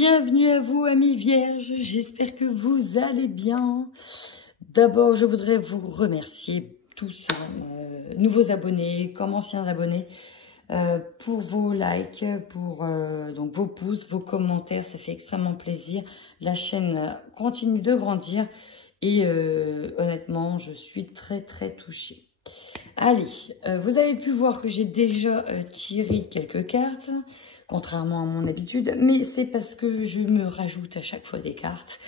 Bienvenue à vous, amis vierges, j'espère que vous allez bien. D'abord, je voudrais vous remercier tous, nouveaux abonnés comme anciens abonnés, pour vos likes, pour donc vos pouces, vos commentaires, ça fait extrêmement plaisir. La chaîne continue de grandir et honnêtement, je suis très touchée. Allez, vous avez pu voir que j'ai déjà tiré quelques cartes, contrairement à mon habitude, mais c'est parce que je me rajoute à chaque fois des cartes,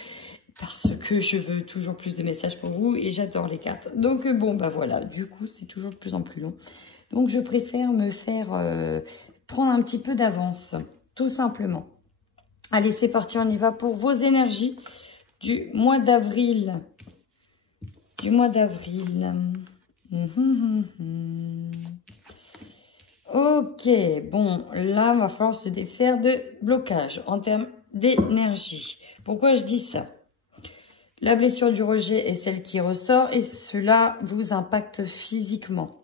parce que je veux toujours plus de messages pour vous et j'adore les cartes. Donc bon, bah voilà, du coup, c'est toujours de plus en plus long. Donc je préfère me faire prendre un petit peu d'avance, tout simplement. Allez, c'est parti, on y va pour vos énergies du mois d'avril. Ok, bon, là, il va falloir se défaire de blocage en termes d'énergie. Pourquoi je dis ça? La blessure du rejet est celle qui ressort et cela vous impacte physiquement.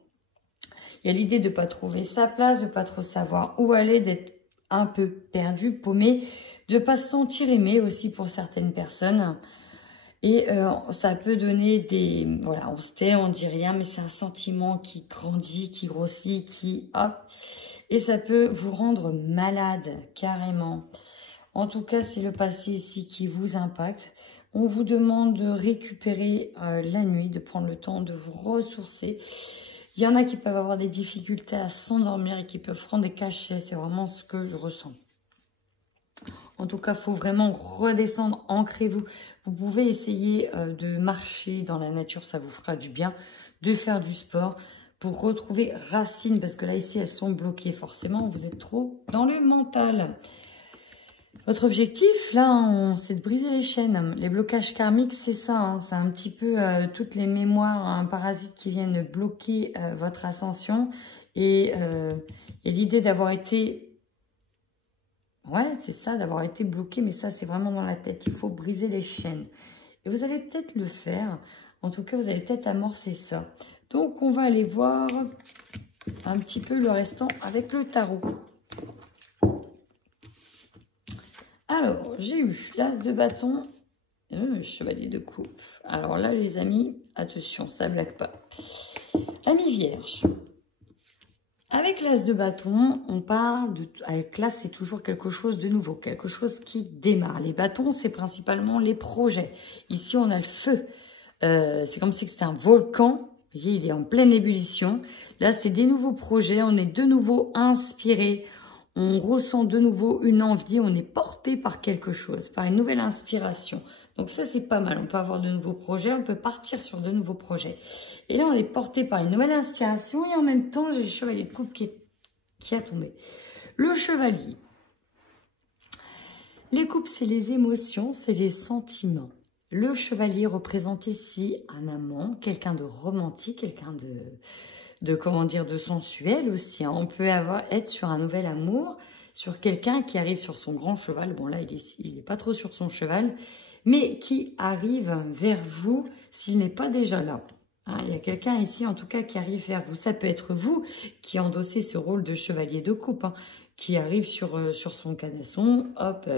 Il y a l'idée de ne pas trouver sa place, de ne pas trop savoir où aller, d'être un peu perdu, paumé, de ne pas se sentir aimé aussi pour certaines personnes. Et ça peut donner des... Voilà, on se tait, on dit rien, mais c'est un sentiment qui grandit, qui grossit, qui... Hop. Et ça peut vous rendre malade, carrément. En tout cas, c'est le passé ici qui vous impacte. On vous demande de récupérer la nuit, de prendre le temps de vous ressourcer. Il y en a qui peuvent avoir des difficultés à s'endormir et qui peuvent prendre des cachets. C'est vraiment ce que je ressens. En tout cas, il faut vraiment redescendre, ancrez-vous. Vous pouvez essayer de marcher dans la nature, ça vous fera du bien, de faire du sport pour retrouver racines. Parce que là, ici, elles sont bloquées. Forcément, vous êtes trop dans le mental. Votre objectif, là, c'est de briser les chaînes. Les blocages karmiques, c'est ça. Hein, c'est un petit peu toutes les mémoires parasites qui viennent bloquer votre ascension. Et l'idée d'avoir été... Ouais, c'est ça, d'avoir été bloqué, mais ça, c'est vraiment dans la tête. Il faut briser les chaînes. Et vous allez peut-être le faire. En tout cas, vous allez peut-être amorcer ça. Donc, on va aller voir un petit peu le restant avec le tarot. Alors, j'ai eu l'as de bâton et le chevalier de coupe. Alors là, les amis, attention, ça ne blague pas. Amis vierges. Avec l'as de bâton, on parle de... Avec l'as, c'est toujours quelque chose de nouveau, quelque chose qui démarre. Les bâtons, c'est principalement les projets. Ici, on a le feu. C'est comme si c'était un volcan. Vous voyez, il est en pleine ébullition. Là, c'est des nouveaux projets. On est de nouveau inspiré. On ressent de nouveau une envie. On est porté par quelque chose, par une nouvelle inspiration. Donc ça, c'est pas mal. On peut avoir de nouveaux projets. On peut partir sur de nouveaux projets. Et là, on est porté par une nouvelle inspiration. Et en même temps, j'ai le chevalier de coupe qui a tombé. Le chevalier. Les coupes, c'est les émotions, c'est les sentiments. Le chevalier représente ici un amant, quelqu'un de romantique, quelqu'un comment dire, de sensuel aussi. Hein. On peut être sur un nouvel amour, sur quelqu'un qui arrive sur son grand cheval. Bon, là, il est pas trop sur son cheval, mais qui arrive vers vous s'il n'est pas déjà là. Hein, il y a quelqu'un ici, en tout cas, qui arrive vers vous. Ça peut être vous qui endossez ce rôle de chevalier de coupe, hein, qui arrive sur son canasson, hop,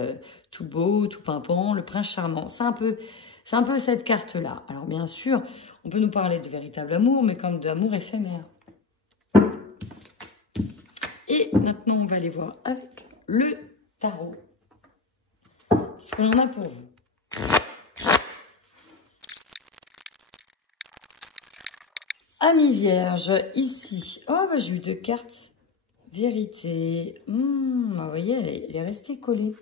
tout beau, tout pimpant, le prince charmant. C'est un peu cette carte-là. Alors, bien sûr, on peut nous parler de véritable amour, mais comme d'amour éphémère. Et maintenant, on va aller voir avec le tarot ce que l'on a pour vous. Amis vierges, ici, oh, bah, j'ai eu deux cartes. Vérité. Bah, vous voyez, elle est restée collée.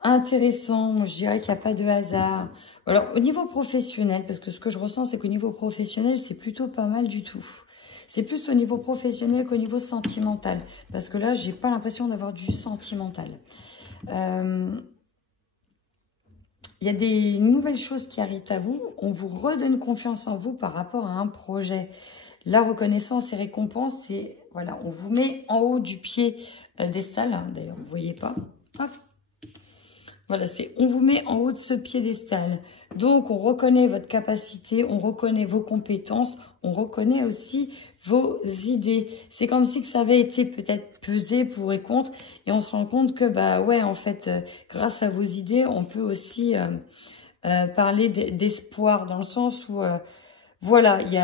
Intéressant, je dirais qu'il n'y a pas de hasard. Alors, au niveau professionnel, parce que ce que je ressens, c'est qu'au niveau professionnel, c'est plutôt pas mal du tout. C'est plus au niveau professionnel qu'au niveau sentimental. Parce que là, j'ai pas l'impression d'avoir du sentimental. Il y a des nouvelles choses qui arrivent à vous. On vous redonne confiance en vous par rapport à un projet. La reconnaissance et récompense, c'est... Voilà, on vous met en haut du pied des salles. D'ailleurs, vous ne voyez pas. Hop. Voilà, on vous met en haut de ce piédestal. Donc, on reconnaît votre capacité, on reconnaît vos compétences, on reconnaît aussi vos idées. C'est comme si que ça avait été peut-être pesé pour et contre. Et on se rend compte que, bah ouais, en fait, grâce à vos idées, on peut aussi parler d'espoir. Dans le sens où, voilà, il y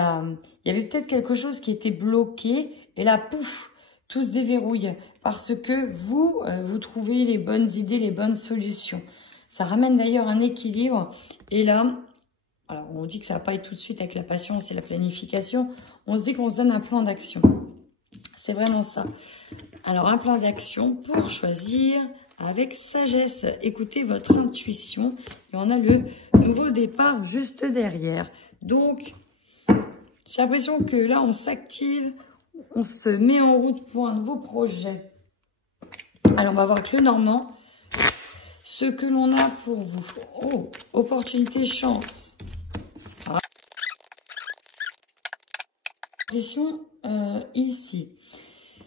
avait peut-être quelque chose qui était bloqué. Et là, pouf, tout se déverrouille. Parce que vous trouvez les bonnes idées, les bonnes solutions. Ça ramène d'ailleurs un équilibre. Et là, alors on dit que ça va pas être tout de suite avec la patience et la planification. On se dit qu'on se donne un plan d'action. C'est vraiment ça. Alors un plan d'action pour choisir avec sagesse. Écoutez votre intuition. Et on a le nouveau départ juste derrière. Donc, j'ai l'impression que là, on s'active. On se met en route pour un nouveau projet. Alors, on va voir avec le Normand ce que l'on a pour vous. Oh, opportunité, chance. Ah. Question ici.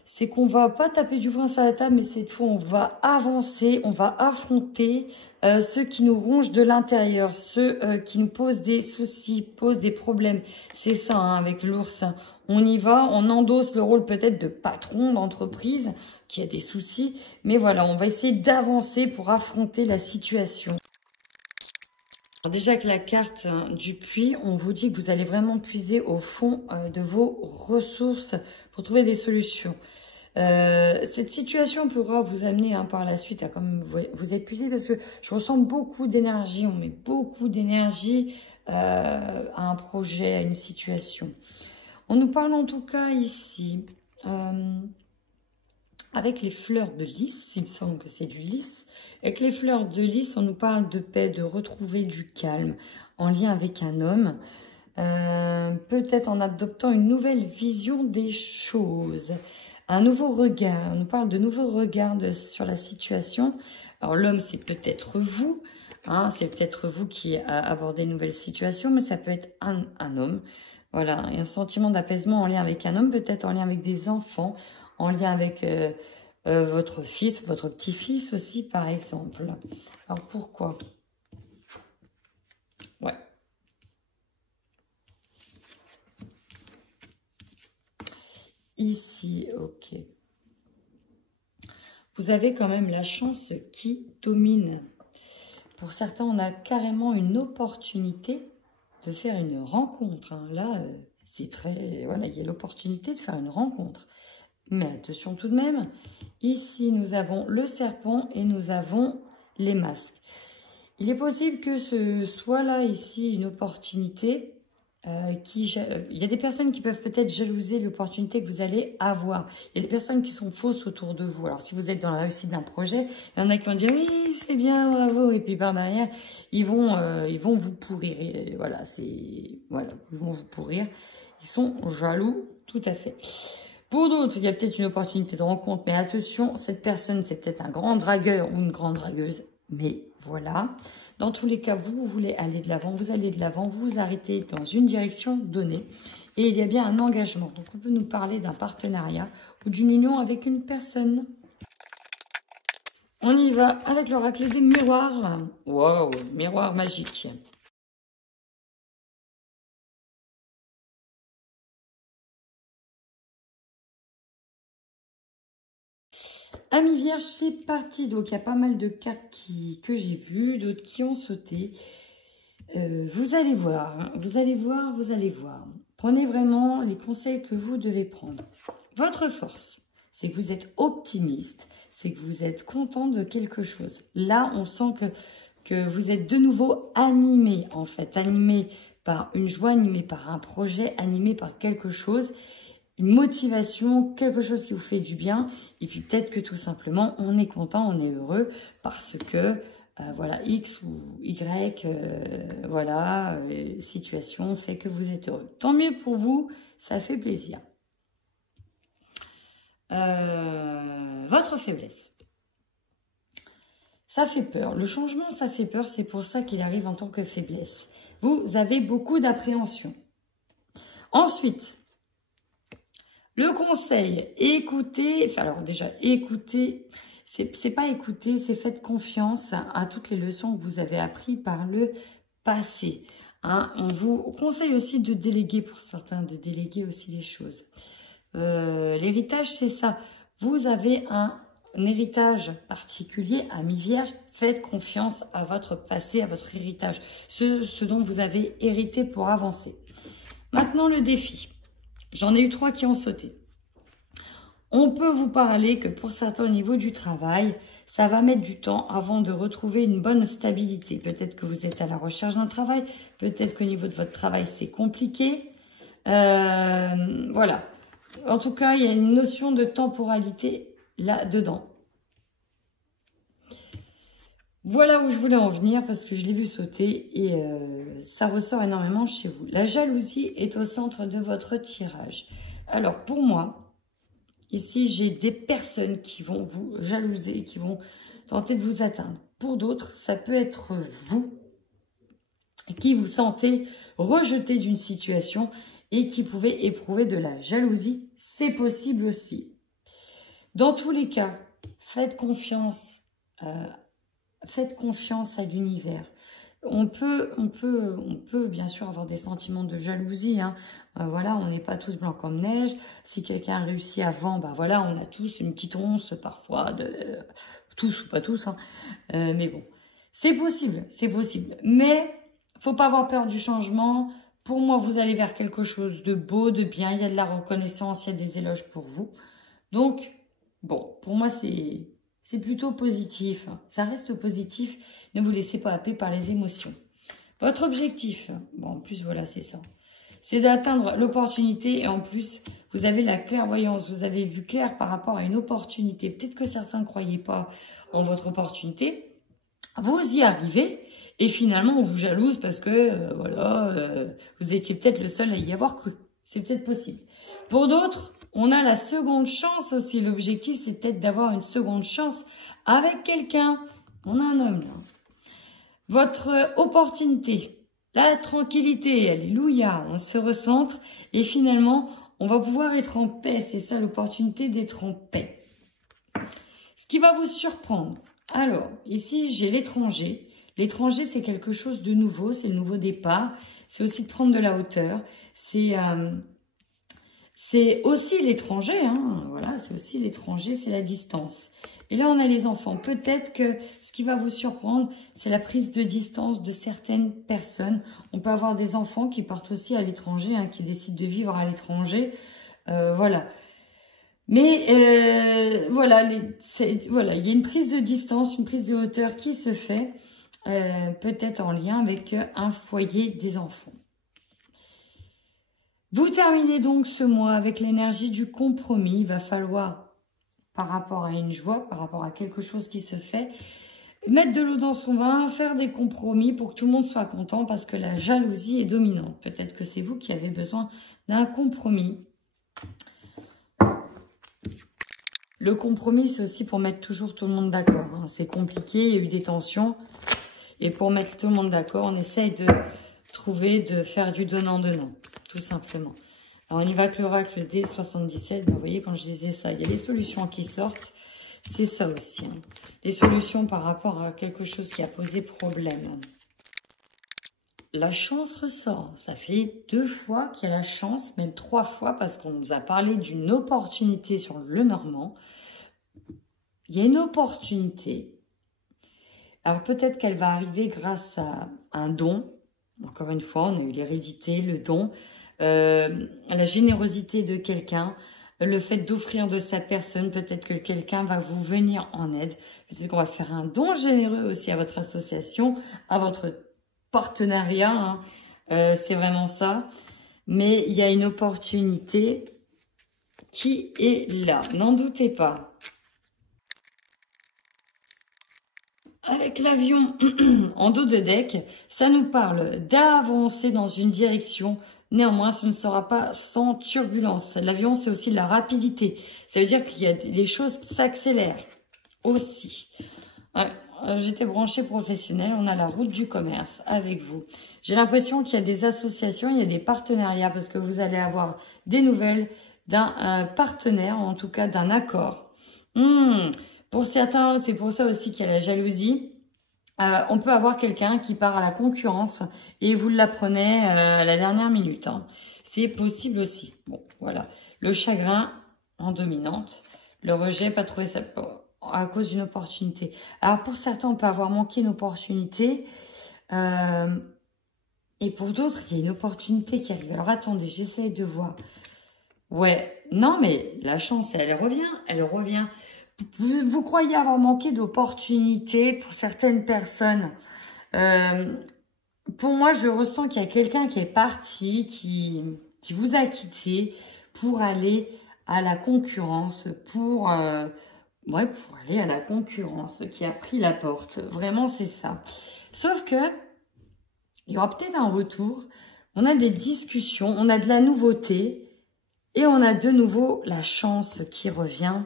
C'est qu'on va pas taper du poing sur la table, mais cette fois, on va avancer, on va affronter ceux qui nous rongent de l'intérieur, ceux qui nous posent des soucis, posent des problèmes. C'est ça, hein, avec l'ours. On y va, on endosse le rôle peut-être de patron d'entreprise qui a des soucis. Mais voilà, on va essayer d'avancer pour affronter la situation. Alors déjà avec la carte du puits, on vous dit que vous allez vraiment puiser au fond de vos ressources pour trouver des solutions. Cette situation pourra vous amener par la suite à comme vous épuiser parce que je ressens beaucoup d'énergie, on met beaucoup d'énergie à un projet, à une situation. On nous parle en tout cas ici, avec les fleurs de lys, il me semble que c'est du lys. Avec les fleurs de lys, on nous parle de paix, de retrouver du calme en lien avec un homme. Peut-être en adoptant une nouvelle vision des choses. Un nouveau regard, on nous parle de nouveaux regards sur la situation. Alors l'homme, c'est peut-être vous, hein, c'est peut-être vous qui abordez une nouvelle situation, mais ça peut être un homme. Voilà, un sentiment d'apaisement en lien avec un homme, peut-être en lien avec des enfants, en lien avec votre fils, votre petit-fils aussi, par exemple. Alors pourquoi? Ouais. Ici, ok. Vous avez quand même la chance qui domine. Pour certains, on a carrément une opportunité de faire une rencontre. Hein. Là, c'est très... Voilà, il y a l'opportunité de faire une rencontre. Mais attention tout de même, ici, nous avons le serpent et nous avons les masques. Il est possible que ce soit là, ici, une opportunité... il y a des personnes qui peuvent peut-être jalouser l'opportunité que vous allez avoir. Il y a des personnes qui sont fausses autour de vous. Alors, si vous êtes dans la réussite d'un projet, il y en a qui vont dire « Oui, c'est bien, bravo !» Et puis, par derrière, ils vont vous pourrir. Et voilà, ils vont vous pourrir. Ils sont jaloux, tout à fait. Pour d'autres, il y a peut-être une opportunité de rencontre. Mais attention, cette personne, c'est peut-être un grand dragueur ou une grande dragueuse. Mais voilà, dans tous les cas, vous voulez aller de l'avant, vous allez de l'avant, vous vous arrêtez dans une direction donnée et il y a bien un engagement. Donc, on peut nous parler d'un partenariat ou d'une union avec une personne. On y va avec l'oracle des miroirs. Wow, miroir magique. Amis vierges, c'est parti. Donc, il y a pas mal de cartes que j'ai vues, d'autres qui ont sauté. Vous allez voir, hein. Vous allez voir, vous allez voir. Prenez vraiment les conseils que vous devez prendre. Votre force, c'est que vous êtes optimiste, c'est que vous êtes content de quelque chose. Là, on sent que vous êtes de nouveau animé, en fait. Animé par une joie, animé par un projet, animé par quelque chose. Une motivation, quelque chose qui vous fait du bien. Et puis peut-être que tout simplement, on est content, on est heureux parce que, voilà, X ou Y, voilà, situation fait que vous êtes heureux. Tant mieux pour vous, ça fait plaisir. Votre faiblesse. Ça fait peur. Le changement, ça fait peur. C'est pour ça qu'il arrive en tant que faiblesse. Vous avez beaucoup d'appréhension. Ensuite, le conseil, écoutez, enfin alors déjà, écoutez, c'est pas écouter, c'est faites confiance à toutes les leçons que vous avez apprises par le passé. Hein. On vous conseille aussi de déléguer pour certains, de déléguer aussi les choses. L'héritage, c'est ça. Vous avez un héritage particulier, ami vierge, faites confiance à votre passé, à votre héritage, ce dont vous avez hérité pour avancer. Maintenant, le défi. J'en ai eu 3 qui ont sauté. On peut vous parler que pour certains au niveau du travail, ça va mettre du temps avant de retrouver une bonne stabilité. Peut-être que vous êtes à la recherche d'un travail, peut-être qu'au niveau de votre travail, c'est compliqué. Voilà. En tout cas, il y a une notion de temporalité là-dedans. Voilà où je voulais en venir parce que je l'ai vu sauter et ça ressort énormément chez vous. La jalousie est au centre de votre tirage. Alors, pour moi, ici, j'ai des personnes qui vont vous jalouser, qui vont tenter de vous atteindre. Pour d'autres, ça peut être vous qui vous sentez rejeté d'une situation et qui pouvez éprouver de la jalousie. C'est possible aussi. Dans tous les cas, faites confiance à l'univers. On peut bien sûr avoir des sentiments de jalousie. Hein. Voilà, on n'est pas tous blancs comme neige. Si quelqu'un réussit avant, bah voilà, on a tous une petite once parfois, tous ou pas tous. Hein. Mais bon, c'est possible, c'est possible. Mais faut pas avoir peur du changement. Pour moi, vous allez vers quelque chose de beau, de bien. Il y a de la reconnaissance, il y a des éloges pour vous. Donc, bon, pour moi, c'est plutôt positif. Ça reste positif. Ne vous laissez pas happer par les émotions. Votre objectif, bon, en plus, voilà, c'est ça. C'est d'atteindre l'opportunité et en plus, vous avez la clairvoyance. Vous avez vu clair par rapport à une opportunité. Peut-être que certains ne croyaient pas en votre opportunité. Vous y arrivez et finalement, on vous jalouse parce que, voilà, vous étiez peut-être le seul à y avoir cru. C'est peut-être possible. Pour d'autres, on a la seconde chance aussi. L'objectif, c'est peut-être d'avoir une seconde chance avec quelqu'un. On a un homme là. Votre opportunité, la tranquillité, alléluia, on se recentre et finalement, on va pouvoir être en paix. C'est ça l'opportunité d'être en paix. Ce qui va vous surprendre. Alors, ici, j'ai l'étranger. L'étranger, c'est quelque chose de nouveau, c'est le nouveau départ. C'est aussi de prendre de la hauteur. C'est aussi l'étranger, hein, voilà, c'est aussi l'étranger, c'est la distance. Et là, on a les enfants. Peut-être que ce qui va vous surprendre, c'est la prise de distance de certaines personnes. On peut avoir des enfants qui partent aussi à l'étranger, hein, qui décident de vivre à l'étranger. Voilà. Mais voilà, voilà, il y a une prise de distance, une prise de hauteur qui se fait, peut-être en lien avec un foyer des enfants. Vous terminez donc ce mois avec l'énergie du compromis. Il va falloir, par rapport à une joie, par rapport à quelque chose qui se fait, mettre de l'eau dans son vin, faire des compromis pour que tout le monde soit content parce que la jalousie est dominante. Peut-être que c'est vous qui avez besoin d'un compromis. Le compromis, c'est aussi pour mettre toujours tout le monde d'accord. Hein. C'est compliqué, il y a eu des tensions. Et pour mettre tout le monde d'accord, on essaye de trouver, de faire du donnant-donnant, tout simplement. Alors, on y va avec l'oracle D77. Vous voyez, quand je disais ça, il y a les solutions qui sortent. C'est ça aussi. Hein. Les solutions par rapport à quelque chose qui a posé problème. La chance ressort. Ça fait 2 fois qu'il y a la chance, même 3 fois, parce qu'on nous a parlé d'une opportunité sur le Normand. Il y a une opportunité. Alors, peut-être qu'elle va arriver grâce à un don. Encore une fois, on a eu l'hérédité, le don, la générosité de quelqu'un, le fait d'offrir de sa personne. Peut-être que quelqu'un va vous venir en aide. Peut-être qu'on va faire un don généreux aussi à votre association, à votre partenariat. Hein. C'est vraiment ça. Mais il y a une opportunité qui est là. N'en doutez pas. Avec l'avion en dos de deck, ça nous parle d'avancer dans une direction. Néanmoins, ce ne sera pas sans turbulence. L'avion, c'est aussi la rapidité. Ça veut dire qu'il y a les choses qui s'accélèrent aussi. Ouais, j'étais branchée professionnelle. On a la route du commerce avec vous. J'ai l'impression qu'il y a des associations, il y a des partenariats parce que vous allez avoir des nouvelles d'un partenaire, en tout cas d'un accord. Pour certains, c'est pour ça aussi qu'il y a la jalousie. On peut avoir quelqu'un qui part à la concurrence et vous l'apprenez à la dernière minute. Hein. C'est possible aussi. Bon, voilà. Le chagrin en dominante. Le rejet, pas trouvé ça à cause d'une opportunité. Alors, pour certains, on peut avoir manqué une opportunité. Et pour d'autres, il y a une opportunité qui arrive. Alors, attendez, j'essaye de voir. Ouais, non, mais la chance, elle revient. Elle revient. Vous croyez avoir manqué d'opportunités pour certaines personnes. Pour moi, je ressens qu'il y a quelqu'un qui est parti, qui vous a quitté pour aller à la concurrence, pour aller à la concurrence, qui a pris la porte. Vraiment, c'est ça. Sauf que, il y aura peut-être un retour. On a des discussions, on a de la nouveauté et on a de nouveau la chance qui revient.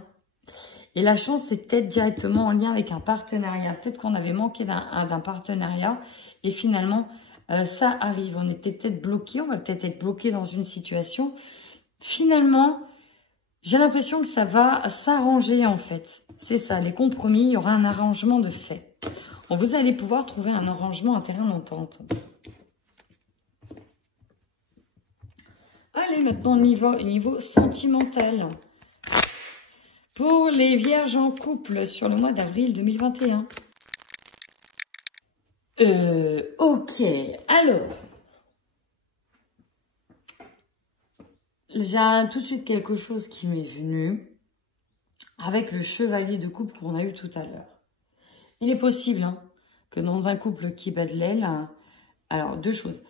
Et la chance, c'est peut-être directement en lien avec un partenariat. Peut-être qu'on avait manqué d'un partenariat et finalement, ça arrive. On était peut-être bloqué, on va peut-être être bloqué dans une situation. Finalement, j'ai l'impression que ça va s'arranger en fait. C'est ça, les compromis, il y aura un arrangement de fait. Vous allez pouvoir trouver un arrangement, un terrain d'entente. Allez, maintenant au niveau sentimental. Pour les vierges en couple sur le mois d'avril 2021. Ok, alors. J'ai tout de suite quelque chose qui m'est venu avec le chevalier de coupe qu'on a eu tout à l'heure. Il est possible que dans un couple qui bat de l'aile, alors deux choses.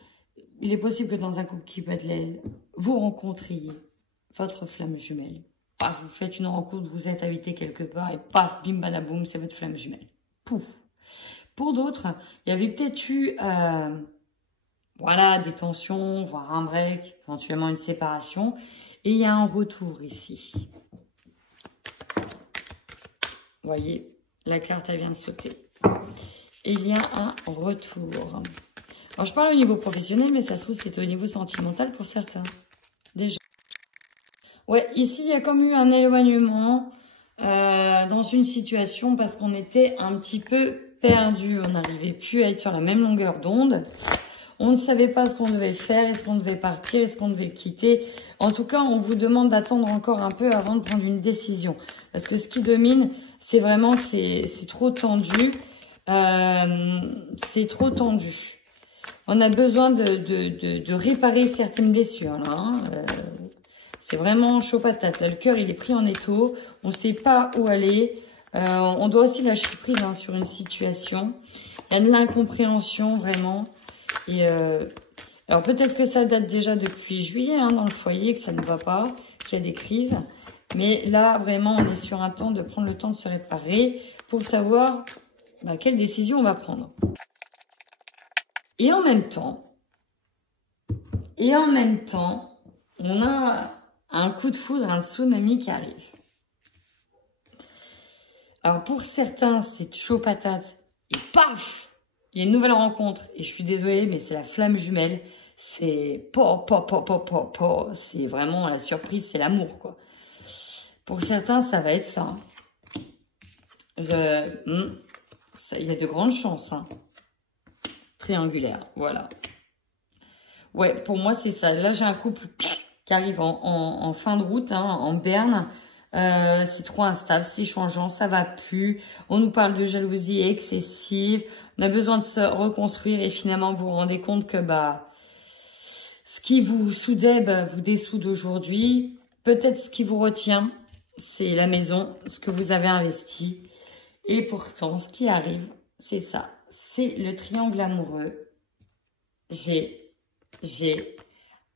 Il est possible que dans un couple qui bat de l'aile, vous rencontriez votre flamme jumelle. Ah, vous faites une rencontre, vous êtes invité quelque part et paf, bim, badaboum, c'est votre flamme jumelle. Pouf. Pour d'autres, il y avait peut-être eu voilà, des tensions, voire un break, éventuellement une séparation. Et il y a un retour ici. Vous voyez, la carte, elle vient de sauter. Et il y a un retour. Alors, je parle au niveau professionnel, mais ça se trouve, c'est au niveau sentimental pour certains. Déjà. Ouais, ici, il y a comme eu un éloignement dans une situation parce qu'on était un petit peu perdu. On n'arrivait plus à être sur la même longueur d'onde. On ne savait pas ce qu'on devait faire, est-ce qu'on devait partir, est-ce qu'on devait le quitter. En tout cas, on vous demande d'attendre encore un peu avant de prendre une décision. Parce que ce qui domine, c'est vraiment que c'est trop tendu. C'est trop tendu. On a besoin de réparer certaines blessures. Là, c'est vraiment chaud patate. Là, le cœur, il est pris en étau. On ne sait pas où aller. On doit aussi lâcher prise sur une situation. Il y a de l'incompréhension, vraiment. Et alors peut-être que ça date déjà depuis juillet dans le foyer, que ça ne va pas, qu'il y a des crises. Mais là, vraiment, on est sur un temps de prendre le temps de se réparer pour savoir quelle décision on va prendre. Et en même temps, on a un coup de foudre, un tsunami qui arrive. Alors pour certains, c'est chaud patate et paf! Il y a une nouvelle rencontre et je suis désolée, mais c'est la flamme jumelle. C'est c'est vraiment la surprise, c'est l'amour, quoi. Pour certains, ça va être ça. Il y a de grandes chances. Triangulaire, voilà. Ouais, pour moi, c'est ça. Là, j'ai un couple qui arrive en fin de route, en berne. C'est trop instable, c'est changeant, ça va plus. On nous parle de jalousie excessive. On a besoin de se reconstruire et finalement vous vous rendez compte que ce qui vous soudait vous dessoude aujourd'hui. Peut-être ce qui vous retient, c'est la maison, ce que vous avez investi. Et pourtant, ce qui arrive, c'est ça. C'est le triangle amoureux. J'ai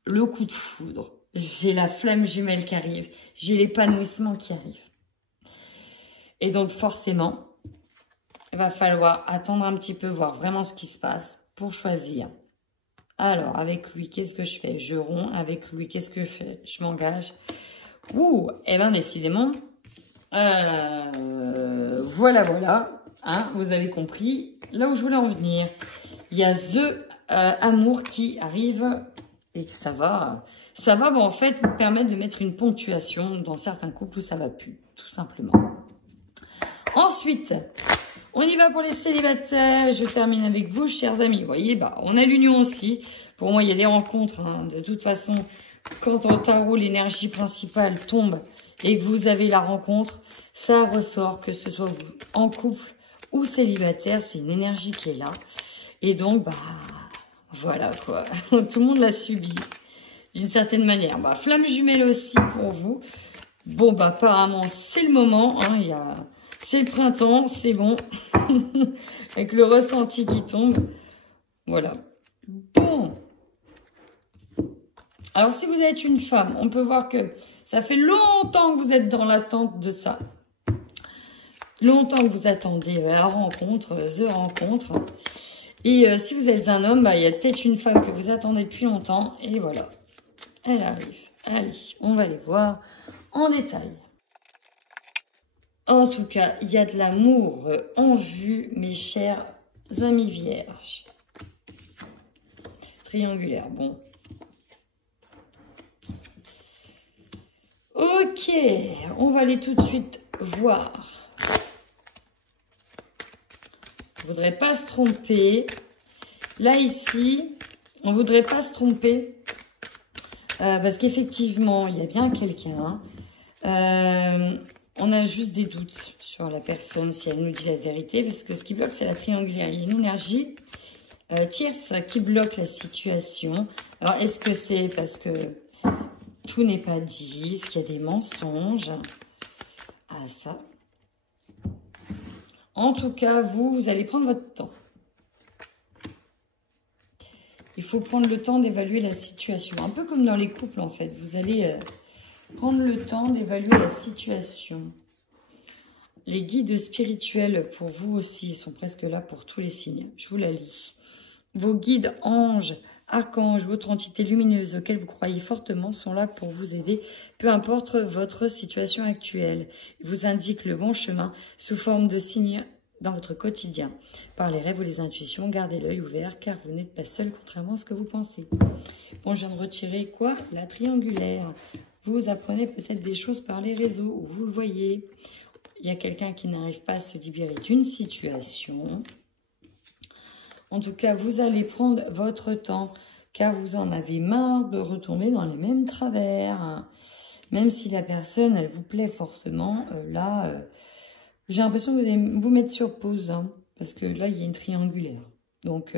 le coup de foudre. J'ai la flamme jumelle qui arrive. J'ai l'épanouissement qui arrive. Et donc, forcément, il va falloir attendre un petit peu, voir vraiment ce qui se passe pour choisir. Alors, avec lui, qu'est-ce que je fais? Je romps. Avec lui, qu'est-ce que je fais? Je m'engage. Ouh, eh bien, décidément, voilà. Vous avez compris là où je voulais en venir. Il y a The Amour qui arrive et ça va en fait vous permettre de mettre une ponctuation dans certains couples où ça va plus, tout simplement. Ensuite, on y va pour les célibataires. Je termine avec vous, chers amis. Vous voyez, on a l'union aussi. Pour moi, il y a des rencontres. Hein. De toute façon, quand en tarot, l'énergie principale tombe et que vous avez la rencontre, ça ressort, que ce soit vous en couple ou célibataire. C'est une énergie qui est là. Et donc, voilà quoi. Tout le monde l'a subi d'une certaine manière. Flamme jumelle aussi pour vous. Bon, apparemment, c'est le moment. Hein, c'est le printemps, c'est bon. Avec le ressenti qui tombe. Voilà. Bon. Alors, si vous êtes une femme, on peut voir que ça fait longtemps que vous êtes dans l'attente de ça. Longtemps que vous attendez la rencontre, the rencontre. Et si vous êtes un homme, il y a peut-être une femme que vous attendez depuis longtemps. Et voilà, elle arrive. Allez, on va les voir en détail. En tout cas, il y a de l'amour en vue, mes chers amis vierges. Triangulaire, bon. Ok, on va aller tout de suite voir. On ne voudrait pas se tromper. Là, ici, on ne voudrait pas se tromper. Parce qu'effectivement, il y a bien quelqu'un. On a juste des doutes sur la personne, si elle nous dit la vérité. Parce que ce qui bloque, c'est la triangulaire. Il y a une énergie tierce qui bloque la situation. Alors, est-ce que c'est parce que tout n'est pas dit? Est-ce qu'il y a des mensonges? Ah, ça. En tout cas, vous allez prendre votre temps. Il faut prendre le temps d'évaluer la situation. Un peu comme dans les couples, en fait. Vous allez prendre le temps d'évaluer la situation. Les guides spirituels, pour vous aussi, sont presque là pour tous les signes. Je vous la lis. Vos guides, anges, archanges, votre entité lumineuse auxquelles vous croyez fortement sont là pour vous aider, peu importe votre situation actuelle. Ils vous indiquent le bon chemin sous forme de signes dans votre quotidien. Par les rêves ou les intuitions, gardez l'œil ouvert car vous n'êtes pas seul contrairement à ce que vous pensez. Bon, je viens de retirer quoi? La triangulaire. Vous apprenez peut-être des choses par les réseaux ou vous le voyez. Il y a quelqu'un qui n'arrive pas à se libérer d'une situation. En tout cas, vous allez prendre votre temps car vous en avez marre de retomber dans les mêmes travers. Même si la personne, elle vous plaît fortement, j'ai l'impression que vous allez vous mettre sur pause. Hein, parce que là, il y a une triangulaire. Donc,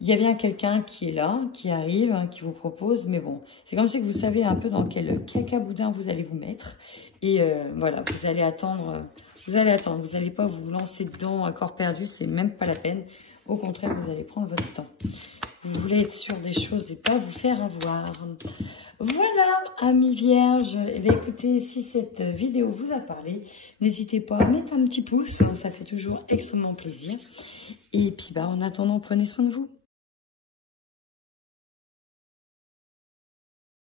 il y a bien quelqu'un qui est là, qui arrive, hein, qui vous propose. Mais bon, c'est comme si vous savez un peu dans quel cacaboudin vous allez vous mettre. Et voilà, vous allez attendre. Vous n'allez pas vous lancer dedans à corps perdu. C'est même pas la peine. Au contraire, vous allez prendre votre temps. Vous voulez être sûr des choses et pas vous faire avoir. Voilà, amis vierges. Eh bien, écoutez, si cette vidéo vous a parlé, n'hésitez pas à mettre un petit pouce. Ça fait toujours extrêmement plaisir. Et puis, en attendant, prenez soin de vous.